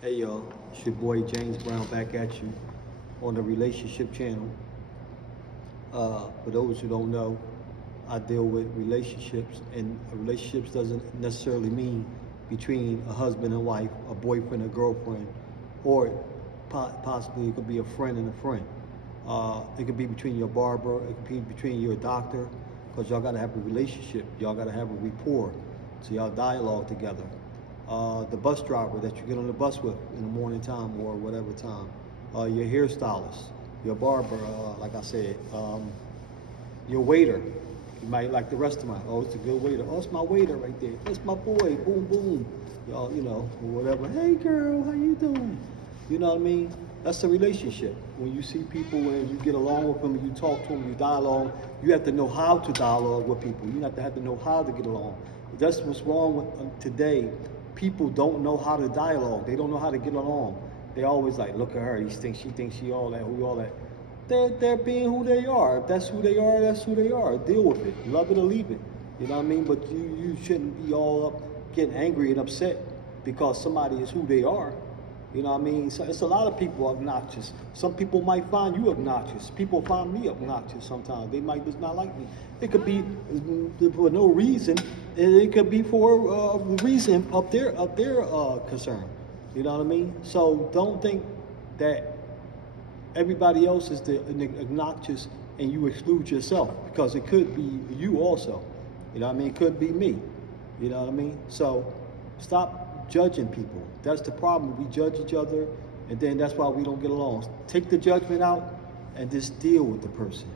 Hey y'all, it's your boy James Brown back at you on the Relationship Channel. For those who don't know, I deal with relationships, and relationships doesn't necessarily mean between a husband and wife, a boyfriend and girlfriend, or possibly it could be a friend and a friend. It could be between your barber, it could be between your doctor, because y'all gotta have a relationship, y'all gotta have a rapport, so y'all dialogue together. The bus driver that you get on the bus with in the morning time or whatever time, your hairstylist, your barber, like I said, your waiter. You might like the restaurant. Oh, it's a good waiter. Oh, it's my waiter right there. That's my boy. Boom, boom. Y'all, or whatever. Hey, girl, how you doing? You know what I mean? That's a relationship. When you see people and you get along with them, you talk to them, you dialogue, you have to know how to dialogue with people. You have to know how to get along. That's what's wrong with today. People don't know how to dialogue. They don't know how to get along. They always like, look at her. She thinks she all that. Who all that? They're being who they are. If that's who they are, that's who they are. Deal with it. Love it or leave it. You know what I mean? But you shouldn't be all up getting angry and upset because somebody is who they are. You know what I mean? So it's a lot of people obnoxious. Some people might find you obnoxious. People find me obnoxious sometimes. They might just not like me. It could be for no reason, and it could be for a reason of their concern. You know what I mean? So don't think that everybody else is the obnoxious and you exclude yourself, because it could be you also. You know what I mean? It could be me. You know what I mean? So stop judging people. That's the problem. We judge each other, and then that's why we don't get along. Take the judgment out and just deal with the person.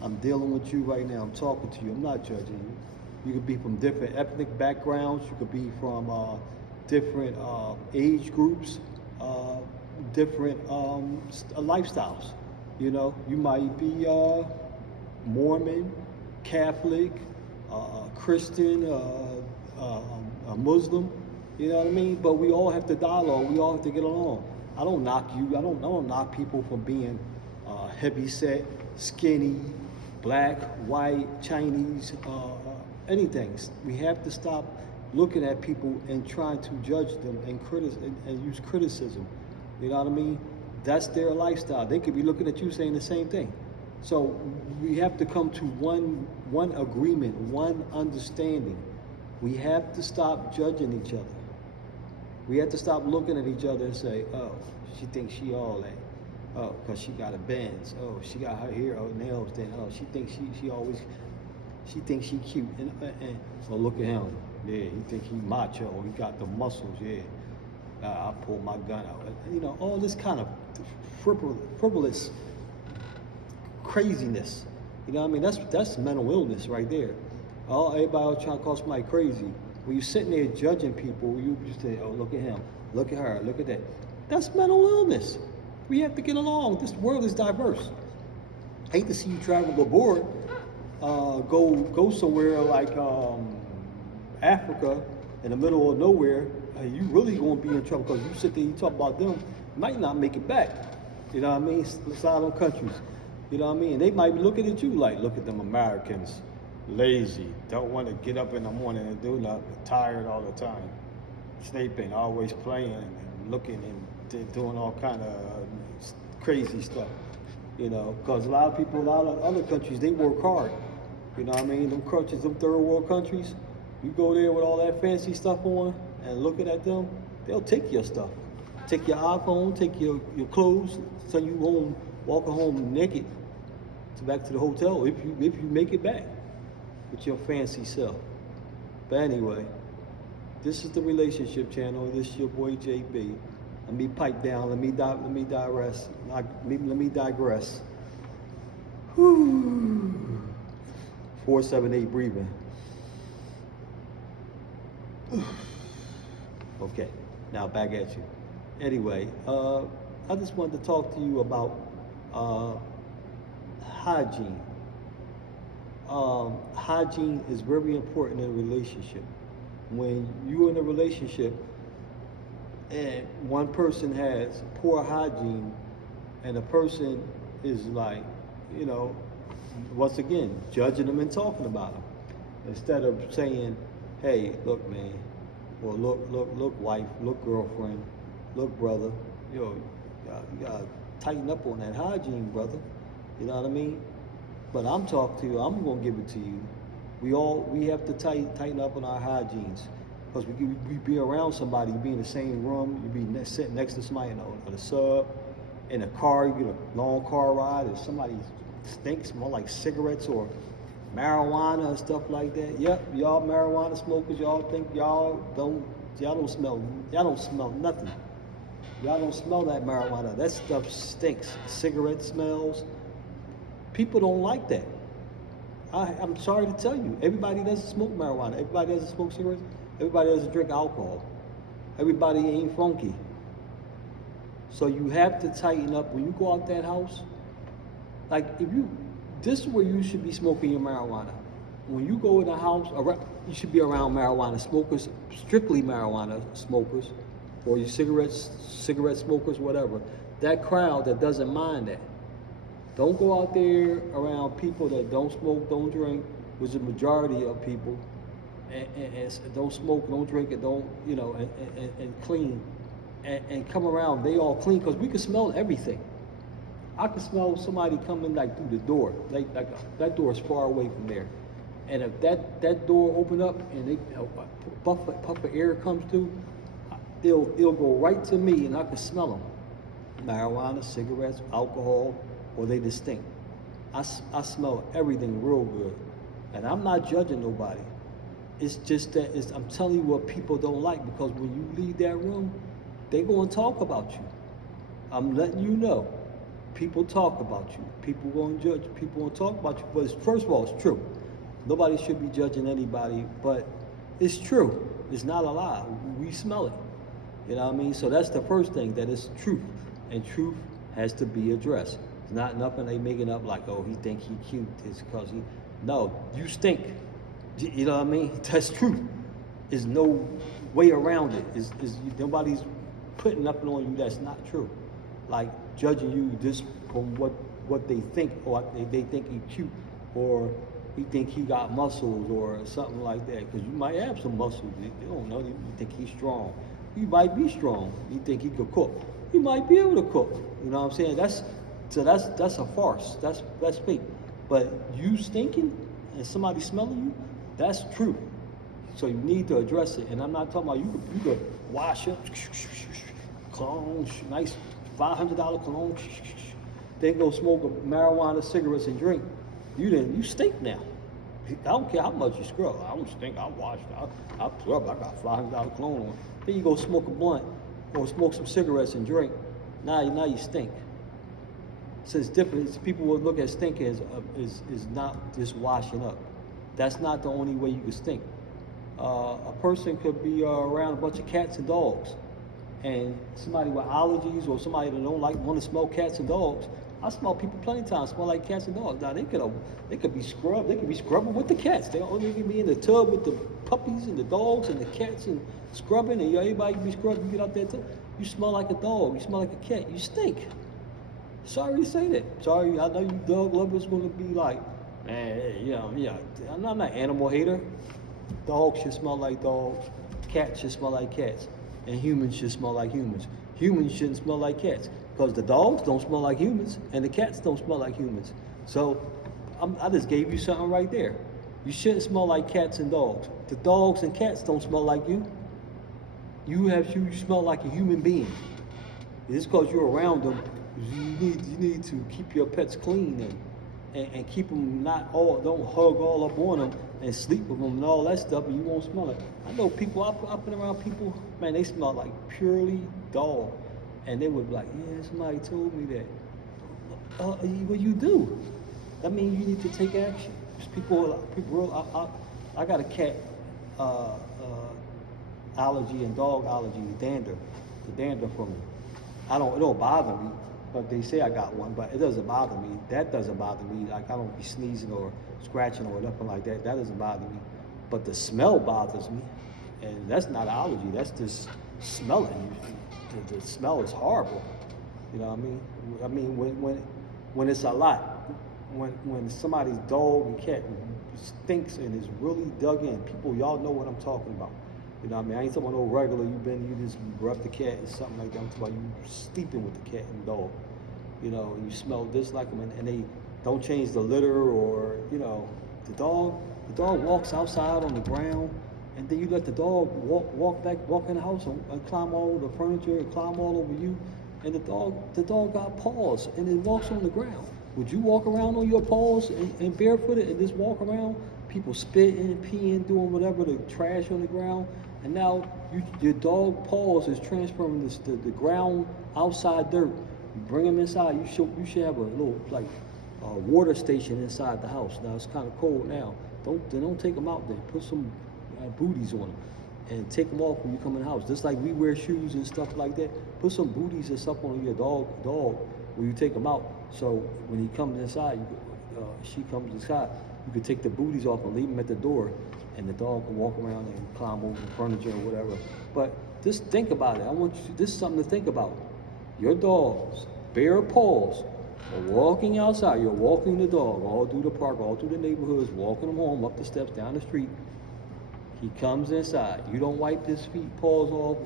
I'm dealing with you right now. I'm talking to you. I'm not judging you. You could be from different ethnic backgrounds. You could be from different age groups, different lifestyles. You know, you might be Mormon, Catholic, Christian, a Muslim. You know what I mean? But we all have to dialogue. We all have to get along. I don't knock you. I don't knock people for being heavy set, skinny, black, white, Chinese, anything. We have to stop looking at people and trying to judge them and use criticism. You know what I mean? That's their lifestyle. They could be looking at you saying the same thing. So we have to come to one agreement, one understanding. We have to stop judging each other. We have to stop looking at each other and say, oh, she thinks she all that. Oh, because she got a Benz. Oh, she got her hair, her nails done. Oh, she thinks she thinks she cute. And well, look at him. Yeah, he think he macho. He got the muscles. Yeah, I pull my gun out. You know, all this kind of frivolous craziness. You know what I mean? That's mental illness right there. Oh, everybody trying to call somebody crazy. When you're sitting there judging people, you just say, oh, look at him, look at her, look at that. That's mental illness. We have to get along. This world is diverse. I hate to see you travel abroad, go somewhere like Africa in the middle of nowhere. You really gonna be in trouble, because you sit there, you talk about them, might not make it back. You know what I mean? It's out of countries. You know what I mean? They might be looking at you like, look at them Americans, lazy, don't want to get up in the morning and do nothing, tired all the time, sleeping, always playing and looking and doing all kind of crazy stuff. You know, because a lot of people, a lot of other countries, they work hard. You know what I mean? Them countries, them third world countries, you go there with all that fancy stuff on and looking at them, they'll take your stuff. Take your iPhone, take your clothes, send you home, walking home naked to back to the hotel if you make it back with your fancy self. But anyway, this is the Relationship Channel. This is your boy JB. Let me pipe down. Let me digress. Let me digress. Whew. 478 breathing. Okay, now back at you. Anyway, I just wanted to talk to you about hygiene. Hygiene is very important in a relationship. When you're in a relationship and one person has poor hygiene and the person is like, you know, once again, judging them and talking about them, instead of saying, hey, look, man, or look, wife, look, girlfriend, look, brother, you gotta tighten up on that hygiene, brother. You know what I mean? But I'm talking to you. I'm gonna give it to you. We have to tighten up on our hygienes, because we be around somebody, you be in the same room, you be sitting next to somebody on a sub, in a car, you get a long car ride, and somebody stinks more like cigarettes or marijuana and stuff like that. Yep, y'all marijuana smokers, y'all think y'all don't smell nothing. Y'all don't smell that marijuana. That stuff stinks. Cigarette smells. People don't like that. I'm sorry to tell you, everybody doesn't smoke marijuana. Everybody doesn't smoke cigarettes. Everybody doesn't drink alcohol. Everybody ain't funky. So you have to tighten up when you go out that house. Like this is where you should be smoking your marijuana. When you go in the house, you should be around marijuana smokers, strictly marijuana smokers, or your cigarette smokers, whatever. That crowd that doesn't mind that. Don't go out there around people that don't smoke, don't drink, which is the majority of people, and don't smoke, don't drink, and don't, and clean, and come around, they all clean, because we can smell everything. I can smell somebody coming like through the door, like that door is far away from there. And if that door open up and a puff of air comes through, it'll go right to me, and I can smell them. Marijuana, cigarettes, alcohol, or they distinct. I smell everything real good, and I'm not judging nobody. It's just that I'm telling you what people don't like, because when you leave that room, they gonna talk about you. I'm letting you know. People talk about you. People gonna judge. People gonna talk about you. But first of all, it's true. Nobody should be judging anybody, but it's true. It's not a lie. We smell it. You know what I mean? So that's the first thing, that it's truth, and truth has to be addressed. It's not nothing they making up like, oh, he think he cute. It's because no, you stink. You know what I mean? That's truth. There's no way around it. Nobody's putting nothing on you that's not true. Like judging you just from what they think, or they think he cute, or he think he got muscles or something like that. Because you might have some muscles. You don't know. You think he's strong. You might be strong. You think he could cook. You might be able to cook. You know what I'm saying? That's a farce. That's fake. But you stinking and somebody smelling you, that's true. So you need to address it. And I'm not talking about you could wash up, cologne, nice $500 cologne, then go smoke marijuana, cigarettes, and drink. You stink now. I don't care how much you scrub. I don't stink. I wash. I scrub. I got $500 cologne on. Then you go smoke a blunt or smoke some cigarettes and drink. Now you stink. So it's different. People will look at stinking as not just washing up. That's not the only way you can stink. A person could be around a bunch of cats and dogs, and somebody with allergies or somebody that don't want to smell cats and dogs. I smell people plenty of times smell like cats and dogs. Now they could be scrubbed. They could be scrubbing with the cats. They can be in the tub with the puppies and the dogs and the cats and scrubbing. And everybody can be scrubbed. You get out there, you smell like a dog. You smell like a cat. You stink. Sorry to say that. Sorry, I know you dog lovers going to be like, man, yeah. I'm not an animal hater. Dogs should smell like dogs. Cats should smell like cats. And humans should smell like humans. Humans shouldn't smell like cats, because the dogs don't smell like humans and the cats don't smell like humans. So I just gave you something right there. You shouldn't smell like cats and dogs. The dogs and cats don't smell like you. You smell like a human being. It's because you're around them. You need to keep your pets clean and keep them don't hug all up on them and sleep with them and all that stuff, and you won't smell it. I know people, I've been around people, man, they smell like purely dog. And they would be like, yeah, somebody told me that. Well, you do. That means you need to take action. I got a cat allergy and dog allergy, the dander from me. It don't bother me, but they say I got one, but it doesn't bother me. That doesn't bother me. Like, I don't be sneezing or scratching or nothing like that. That doesn't bother me. But the smell bothers me. And that's not allergy. That's just smelling. The smell is horrible. You know what I mean? When it's a lot, when somebody's dog and cat stinks and is really dug in, people, y'all know what I'm talking about. You know what I mean? I ain't talking about no regular, you just rub the cat or something like that. I'm talking about you sleeping with the cat and dog. You know, you smell this like them, and they don't change the litter, or, you know, the dog walks outside on the ground, and then you let the dog walk in the house and climb all over the furniture and climb all over you, and the dog got paws and it walks on the ground. Would you walk around on your paws and barefooted and just walk around? People spitting, peeing, doing whatever, the trash on the ground, and now your dog paws is transferring the ground outside dirt. You bring them inside. You should have a little like water station inside the house. Now it's kind of cold now. Don't take them out there. Put some booties on them and take them off when you come in the house. Just like we wear shoes and stuff like that. Put some booties and stuff on your dog when you take them out. So when he comes inside, she comes inside, you can take the booties off and leave them at the door, and the dog can walk around and climb over the furniture or whatever. But just think about it. This is something to think about. Your dog's bare paws are walking outside. You're walking the dog all through the park, all through the neighborhoods, walking him home, up the steps, down the street. He comes inside. You don't wipe his feet, paws off,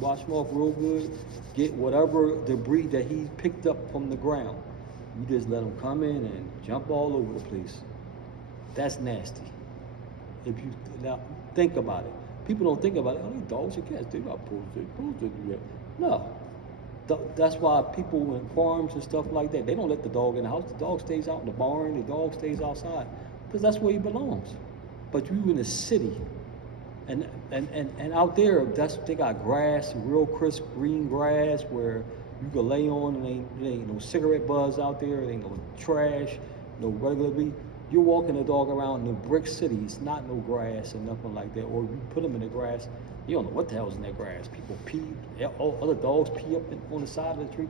wash them off real good, get whatever debris that he picked up from the ground. You just let him come in and jump all over the place. That's nasty. Now think about it. People don't think about it. Oh, these dogs and cats, they're not supposed to do that. No. That's why people in farms and stuff like that, they don't let the dog in the house. The dog stays out in the barn. The dog stays outside because that's where he belongs. But you in the city, and out there, they got grass, real crisp green grass where you can lay on, and there ain't no cigarette buzz out there. There ain't no trash, no regular weed. You're walking the dog around in the brick city. It's not no grass or nothing like that. Or you put them in the grass, you don't know what the hell's in that grass. People pee, other dogs pee up on the side of the tree.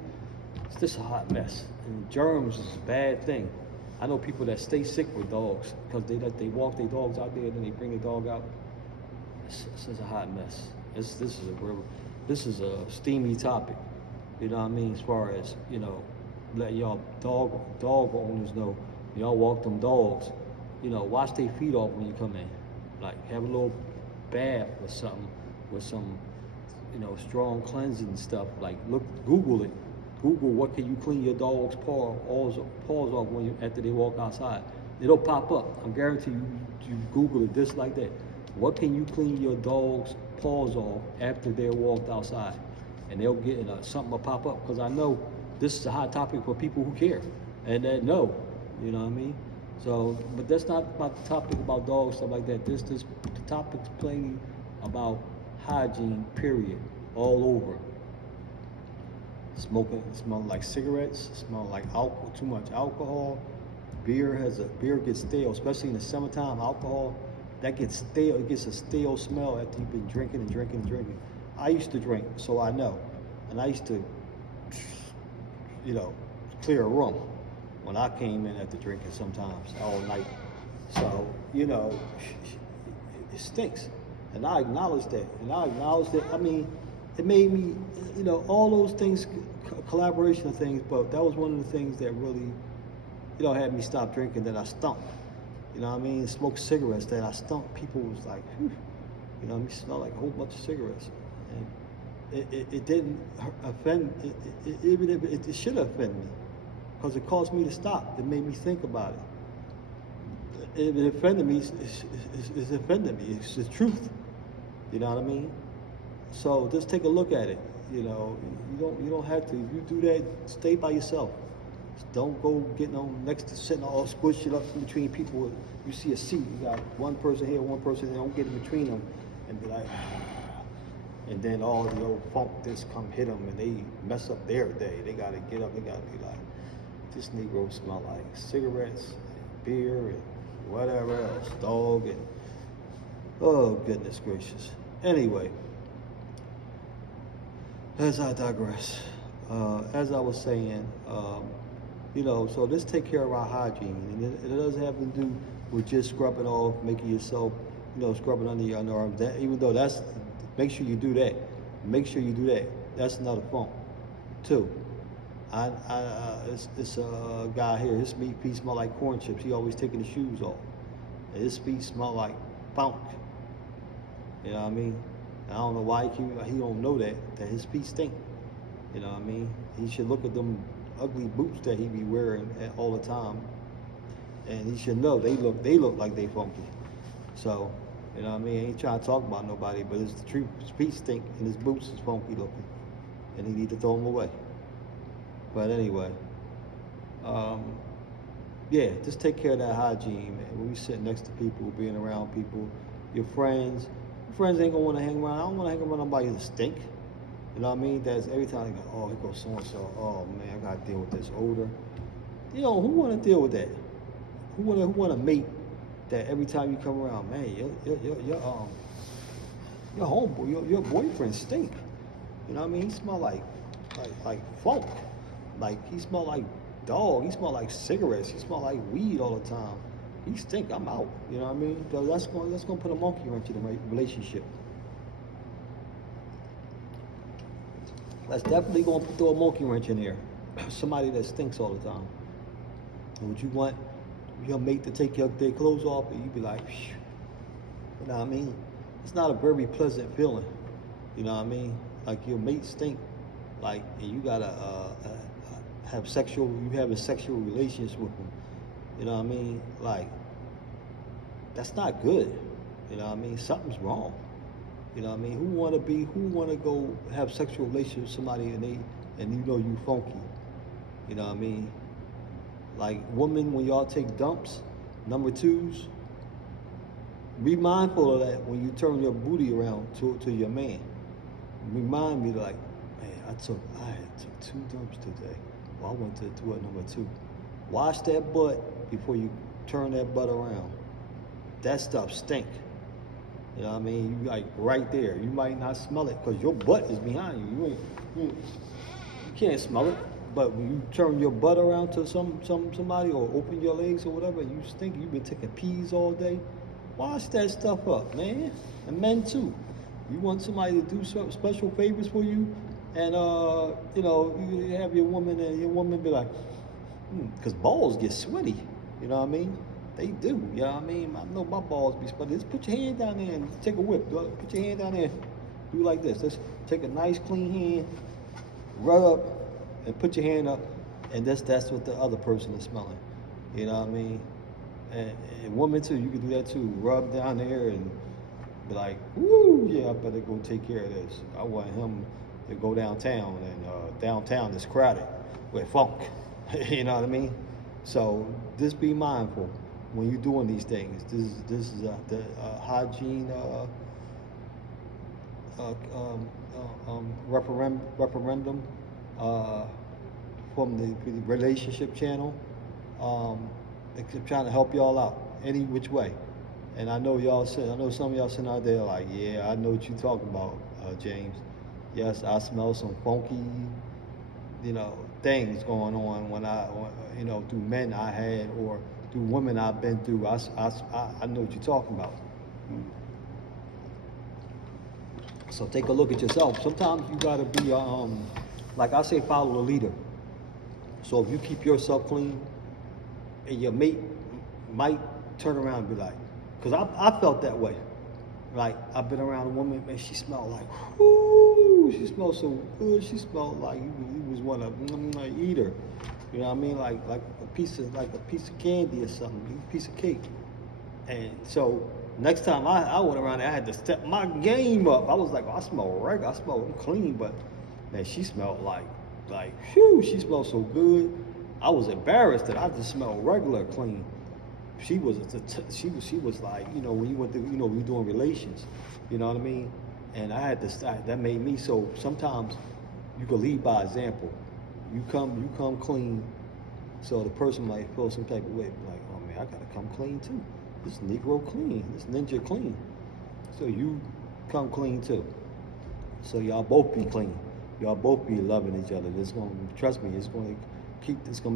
It's just a hot mess. And germs is a bad thing. I know people that stay sick with dogs because they walk their dogs out there and then they bring the dog out. It's just a hot mess. This is a steamy topic. You know what I mean? As far as, you know, let y'all dog owners know, y'all walk them dogs, you know, wash their feet off when you come in. Like, have a little bath or something with some, you know, strong cleansing stuff. Like, Google it. Google what can you clean your dog's paws off after they walk outside. It'll pop up. I guarantee you Google it just like that. What can you clean your dog's paws off after they're walked outside? And they'll get something will pop up, because I know this is a hot topic for people who care and that know. You know what I mean? So, but that's not about the topic about dogs, stuff like that. The topic's plainly about hygiene, period, all over. Smoking, smell like cigarettes, smell like alcohol, too much alcohol. Beer gets stale, especially in the summertime. Alcohol, that gets stale. It gets a stale smell after you've been drinking and drinking and drinking. I used to drink, so I know. And I used to, you know, clear a room when I came in after drinking sometimes all night. So, you know, it stinks. And I acknowledge that. I mean, it made me, you know, all those things, collaboration of things, but that was one of the things that really, you know, had me stop drinking, that I stunk. You know what I mean? Smoke cigarettes, that I stunk. People was like, whew, you know what I mean? Smell like a whole bunch of cigarettes. And it didn't offend, even if it should offend me, because it caused me to stop. It made me think about it. It offended me, it's offended me. It's the truth. You know what I mean? So just take a look at it. You know, you don't have to. If you do that, stay by yourself. Just don't go getting on next to sitting all squished up in between people. You see a seat, you got one person here, one person there. Don't get in between them and be like, and then all the old funk just come hit them and they mess up their day. They gotta get up. They gotta be like, this Negro smell like cigarettes, and beer, and whatever else, dog, and oh goodness gracious. Anyway. As I digress, as I was saying, you know, so let's take care of our hygiene. And it doesn't have to do with just scrubbing off, making yourself, you know, scrubbing under your underarms. That, even though that's, make sure you do that. Make sure you do that. That's another funk. Two, it's a guy here, his feet smell like corn chips. He always taking his shoes off. And his feet smell like funk. You know what I mean? I don't know why he don't know that his feet stink. You know what I mean? He should look at them ugly boots that he be wearing all the time, and he should know they look like they funky. So, you know what I mean? I ain't trying to talk about nobody, but it's the truth. His feet stink and his boots is funky looking, and he need to throw them away. But anyway, yeah, just take care of that hygiene, man. When we sit next to people, being around people, your friends ain't gonna want to hang around. I don't want to hang around nobody that stink. You know what I mean? That's every time they go, oh, here goes so and so. Oh man, I gotta deal with this odor. You know, who wanna deal with that? Who wanna mate that every time you come around, man, your homeboy, your boyfriend stink. You know what I mean? He smell like funk. Like he smell like dog. He smell like cigarettes. He smell like weed all the time. He stink. I'm out. You know what I mean? Because that's gonna put a monkey wrench in the relationship. That's definitely gonna throw a monkey wrench in there. Somebody that stinks all the time. And would you want your mate to take their clothes off, and you be like, phew. You know what I mean? It's not a very pleasant feeling. You know what I mean? Like your mate stink, like, and you gotta having sexual relations with them. You know what I mean? Like, that's not good. You know what I mean? Something's wrong. You know what I mean? Who wanna go have sexual relations with somebody and you know you funky? You know what I mean? Like women, when y'all take dumps, number twos, be mindful of that when you turn your booty around to your man. Remind me like, man, I took 2 dumps today. Well, I went to toilet number 2. Wash that butt before you turn that butt around. That stuff stink. You know what I mean? You like right there. You might not smell it because your butt is behind you. You can't smell it. But when you turn your butt around to somebody or open your legs or whatever, you stink. You've been taking peas all day. Wash that stuff up, man. And men too. You want somebody to do special favors for you, and you know, you have your woman and your woman be like, because balls get sweaty. You know what I mean? They do. You know what I mean? I know my balls be sweaty. Just put your hand down there and take a whip. Put your hand down there. Do like this. Just take a nice clean hand, rub, and put your hand up, and that's what the other person is smelling. You know what I mean? And women too, you can do that too. Rub down there and be like, woo, yeah, I better go take care of this. I want him to go downtown, and downtown is crowded with funk. You know what I mean? So just be mindful when you're doing these things. This is the hygiene referendum from the relationship channel. Trying to help y'all out any which way. And I know some of y'all sitting out there like, yeah, I know what you're talking about, James. Yes, I smell some funky, you know, things going on when you know, through men I had or through women I've been through. I know what you're talking about. So take a look at yourself. Sometimes you gotta be, like I say, follow the leader. So if you keep yourself clean, and your mate might turn around and be like, because I felt that way. Like, I've been around a woman, man, she smelled like, whoo, she smelled so good. She smelled like you was want to eat her. You know what I mean? Like a piece of candy or something, a piece of cake. And so next time I went around there, I had to step my game up. I was like, oh, I smell regular, I'm clean, but man, she smelled like, whew, she smelled so good. I was embarrassed that I just smelled regular clean. She was like, you know, when you went through, you know, we doing relations, you know what I mean? And I had to, that made me, so sometimes you can lead by example. You come clean, so the person might feel some type of way, like, oh man, I gotta come clean too. This Negro clean, this ninja clean. So you come clean too. So y'all both be clean. Y'all both be loving each other. Trust me, it's gonna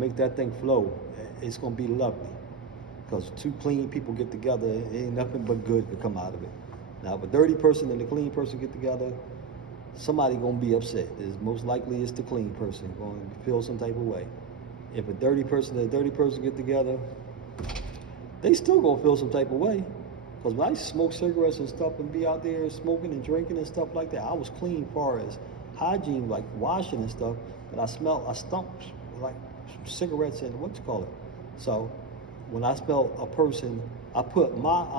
make that thing flow. It's gonna be lovely. Because 2 clean people get together, ain't nothing but good to come out of it. Now, if a dirty person and a clean person get together, somebody gonna be upset. Most likely it's the clean person gonna feel some type of way. If a dirty person and a dirty person get together, they still gonna feel some type of way. Because when I used to smoke cigarettes and stuff and be out there smoking and drinking and stuff like that, I was clean far as hygiene, like washing and stuff. But I stunk like cigarettes and what you call it. So when I smell a person, I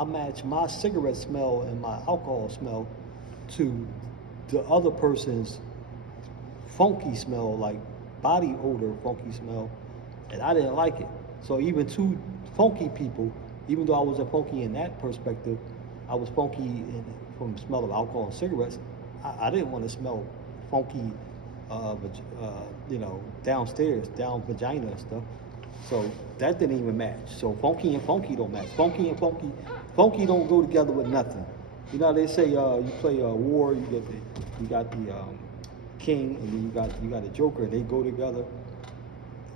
match my cigarette smell and my alcohol smell to the other person's funky smell, like body odor funky smell, and I didn't like it. So even two funky people, even though I wasn't funky in that perspective, I was funky from the smell of alcohol and cigarettes. I didn't want to smell funky, downstairs, down vagina and stuff. So that didn't even match. So funky and funky don't match. Funky don't go together with nothing. You know how they say you play a war, you got the king, and then you got a joker. They go together.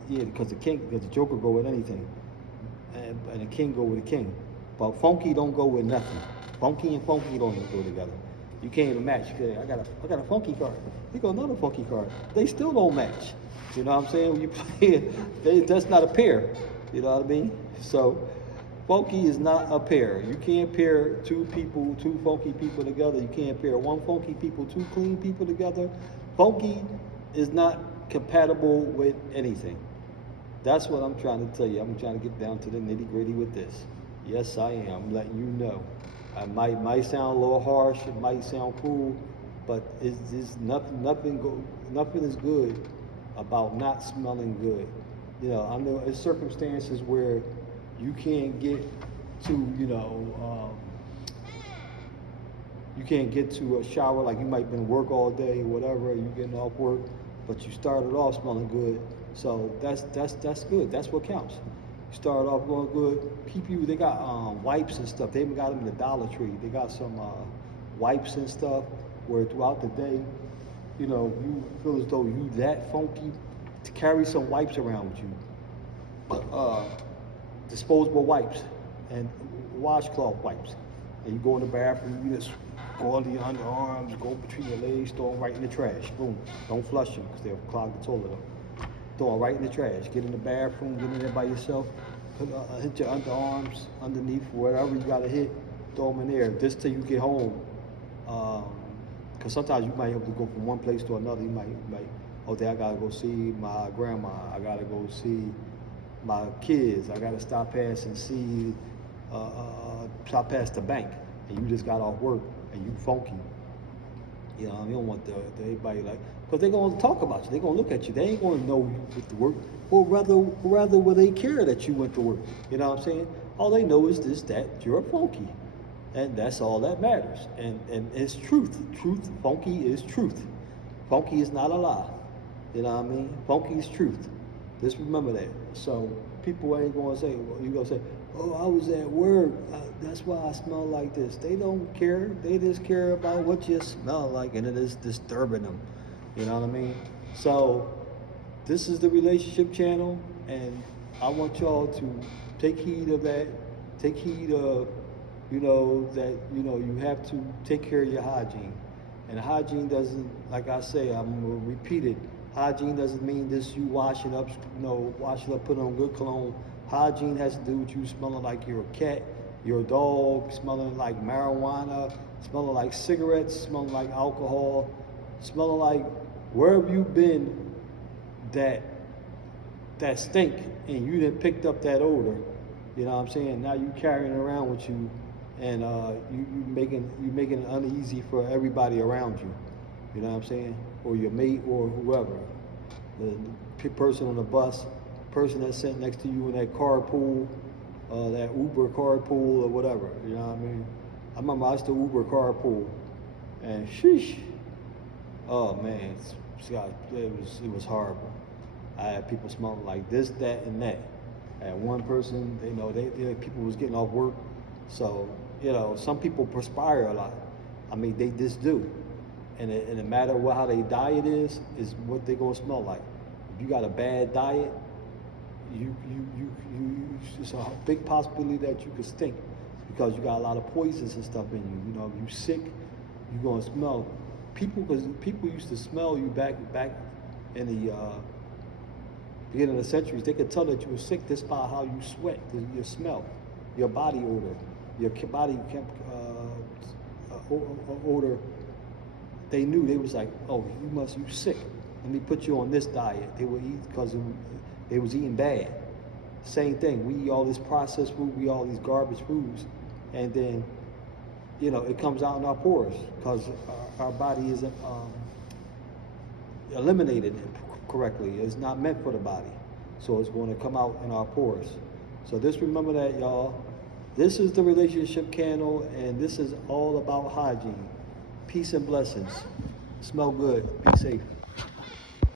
Yeah, because the joker go with anything, and the king go with the king. But funky don't go with nothing. Funky and funky don't even go together. You can't even match. I got a funky card. You got another funky card. They still don't match. You know what I'm saying? When you play, that's not a pair. You know what I mean? So funky is not a pair. You can't pair two funky people together. You can't pair one funky people, two clean people together. Funky is not compatible with anything. That's what I'm trying to tell you. I'm trying to get down to the nitty gritty with this. Yes, I am. I'm letting you know. I might sound a little harsh. It might sound cruel, but it's nothing is good about not smelling good. You know, I know there's circumstances where you can't get to, you can't get to a shower, like you might have been at work all day, whatever, you getting off work, but you started off smelling good. So that's good. That's what counts. You started off going good. They got wipes and stuff. They even got them in the Dollar Tree. They got some wipes and stuff where throughout the day, you feel as though you that funky to carry some wipes around with you. Disposable wipes and washcloth wipes. And you go in the bathroom, you just go under your underarms, go between your legs, throw them right in the trash. Boom. Don't flush them because they'll clog the toilet up. Throw them right in the trash. Get in the bathroom, get in there by yourself. Hit your underarms underneath, wherever you got to hit. Throw them in there. Just till you get home. Because sometimes you might have to go from one place to another. You might okay, I got to go see my grandma. I got to go see my kids. I got to stop past and see, stop past the bank. And you just got off work and you funky. You know, you don't want everybody like, because they're going to talk about you. They're going to look at you. They ain't going to know you went to work. Or rather will they care that you went to work? You know what I'm saying? All they know is that you're funky. And that's all that matters. And it's truth. Funky is truth. Funky is not a lie. You know what I mean? Funky is truth. Just remember that. So people ain't going to say, well, you're going to say, oh, I was at work. That's why I smell like this. They don't care. They just care about what you smell like, and it is disturbing them. You know what I mean? So this is the relationship channel, and I want y'all to take heed of that. Take heed of, that, you have to take care of your hygiene. And hygiene doesn't, like I say, I'm going to repeat it. Hygiene doesn't mean this you wash it up, put on good cologne. Hygiene has to do with you smelling like you're a cat, you're a dog, smelling like marijuana, smelling like cigarettes, smelling like alcohol, smelling like wherever you've been that stink and you done picked up that odor. You know what I'm saying? Now you carrying it around with you, and you making it uneasy for everybody around you. You know what I'm saying? Or your mate or whoever. The person on the bus, person that's sitting next to you in that carpool, that Uber carpool or whatever. You know what I mean? I remember I used to Uber carpool, and sheesh, oh man, it was horrible. I had people smelling like this, that, and that. I had one person, people was getting off work, so some people perspire a lot. I mean, they just do. And no matter how their diet is what they're gonna smell like. If you got a bad diet, it's a big possibility that you could stink because you got a lot of poisons and stuff in you. You know, if you sick, you're gonna smell. Because people used to smell you back in the beginning of the centuries. They could tell that you were sick just by how you sweat, your smell, your body odor. your body kept odor. They knew, they was like, oh, you sick. Let me put you on this diet. They would eat because they was eating bad. Same thing. We eat all this processed food, we eat all these garbage foods, and then, you know, it comes out in our pores because our body isn't eliminated correctly. It's not meant for the body, so it's going to come out in our pores. So just remember that, y'all. This is the Relationship Channel, and this is all about hygiene. Peace and blessings. Smell good. Be safe.